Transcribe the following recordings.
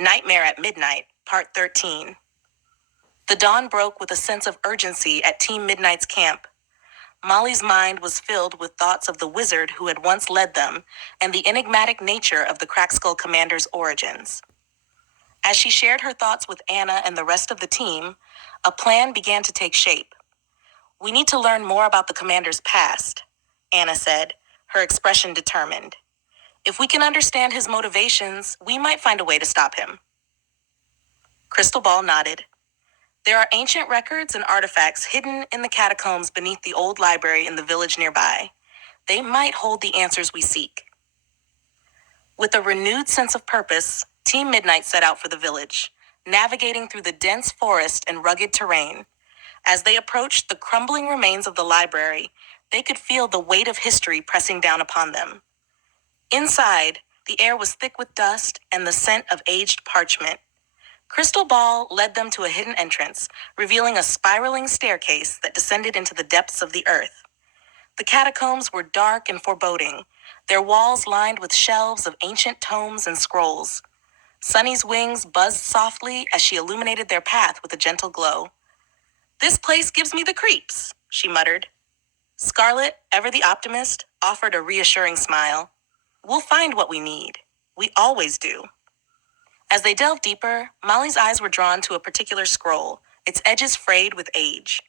Nightmare at Midnight, Part 13. The dawn broke with a sense of urgency at Team Midnight's camp. Molly's mind was filled with thoughts of the wizard who had once led them and the enigmatic nature of the Crackskull Commander's origins. As she shared her thoughts with Anna and the rest of the team, a plan began to take shape. "We need to learn more about the commander's past," Anna said, her expression determined. "If we can understand his motivations, we might find a way to stop him." Crystal Ball nodded. "There are ancient records and artifacts hidden in the catacombs beneath the old library in the village nearby. They might hold the answers we seek." With a renewed sense of purpose, Team Midnight set out for the village, navigating through the dense forest and rugged terrain. As they approached the crumbling remains of the library, they could feel the weight of history pressing down upon them. Inside, the air was thick with dust and the scent of aged parchment. Crystal Ball led them to a hidden entrance, revealing a spiraling staircase that descended into the depths of the earth. The catacombs were dark and foreboding, their walls lined with shelves of ancient tomes and scrolls. Sunny's wings buzzed softly as she illuminated their path with a gentle glow. "This place gives me the creeps," she muttered. Scarlet, ever the optimist, offered a reassuring smile. "We'll find what we need. We always do." As they delved deeper, Molly's eyes were drawn to a particular scroll, its edges frayed with age.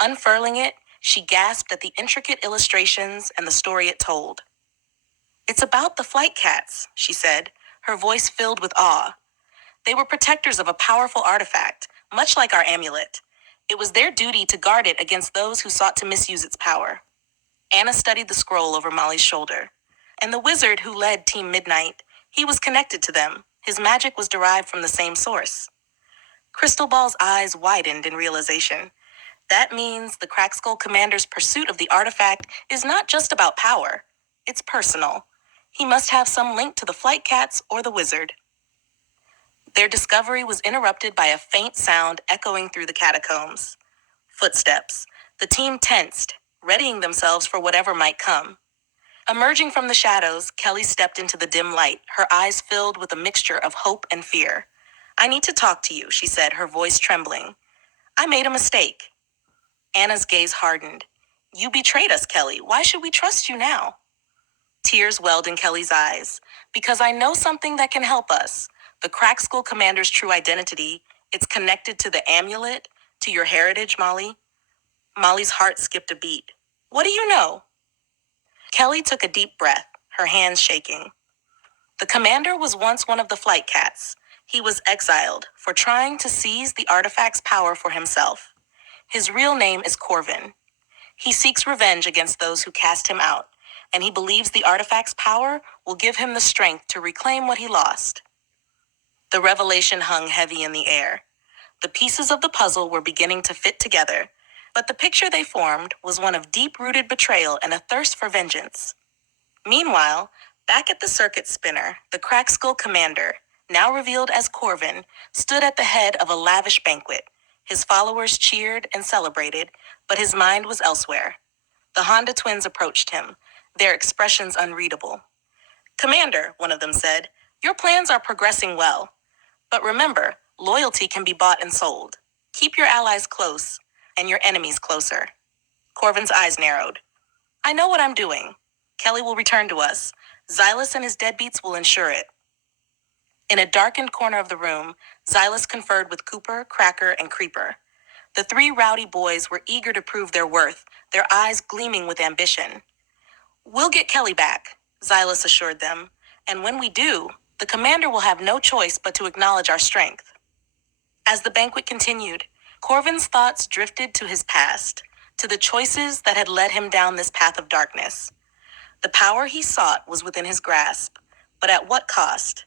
Unfurling it, she gasped at the intricate illustrations and the story it told. "It's about the flight cats," she said, her voice filled with awe. "They were protectors of a powerful artifact, much like our amulet. It was their duty to guard it against those who sought to misuse its power." Anna studied the scroll over Molly's shoulder. "And the wizard who led Team Midnight, he was connected to them. His magic was derived from the same source." Crystal Ball's eyes widened in realization. That means the Crackskull Commander's pursuit of the artifact is not just about power. It's personal. He must have some link to the flight cats or the wizard. Their discovery was interrupted by a faint sound echoing through the catacombs. Footsteps. The team tensed, readying themselves for whatever might come. Emerging from the shadows, Kelly stepped into the dim light, her eyes filled with a mixture of hope and fear. "I need to talk to you," she said, her voice trembling. "I made a mistake." Anna's gaze hardened. "You betrayed us, Kelly. Why should we trust you now?" Tears welled in Kelly's eyes. "Because I know something that can help us. The Crackskull Commander's true identity. It's connected to the amulet, to your heritage, Molly." Molly's heart skipped a beat. "What do you know?" Kelly took a deep breath, her hands shaking. "The commander was once one of the flight cats. He was exiled for trying to seize the artifact's power for himself. His real name is Corvin. He seeks revenge against those who cast him out, and he believes the artifact's power will give him the strength to reclaim what he lost." The revelation hung heavy in the air. The pieces of the puzzle were beginning to fit together, but the picture they formed was one of deep-rooted betrayal and a thirst for vengeance. Meanwhile, back at the circuit spinner, the Crackskull Commander, now revealed as Corvin, stood at the head of a lavish banquet. His followers cheered and celebrated, but his mind was elsewhere. The Honda twins approached him, their expressions unreadable. "Commander," one of them said, "your plans are progressing well. But remember, loyalty can be bought and sold. Keep your allies close, and your enemies closer." Corvin's eyes narrowed. "I know what I'm doing. Kelly will return to us. Xylus and his deadbeats will ensure it." In a darkened corner of the room, Xylus conferred with Cooper, Cracker, and Creeper. The three rowdy boys were eager to prove their worth, their eyes gleaming with ambition. "We'll get Kelly back," Xylus assured them. "And when we do, the commander will have no choice but to acknowledge our strength." As the banquet continued, Corvin's thoughts drifted to his past, to the choices that had led him down this path of darkness. The power he sought was within his grasp, but at what cost?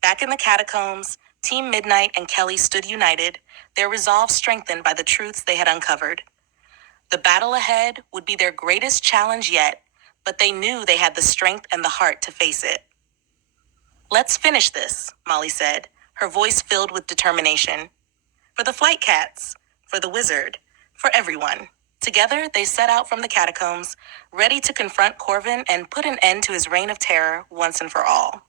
Back in the catacombs, Team Midnight and Kelly stood united, their resolve strengthened by the truths they had uncovered. The battle ahead would be their greatest challenge yet, but they knew they had the strength and the heart to face it. "Let's finish this," Molly said, her voice filled with determination. "For the flight cats, for the wizard, for everyone." Together, they set out from the catacombs, ready to confront Corvin and put an end to his reign of terror once and for all.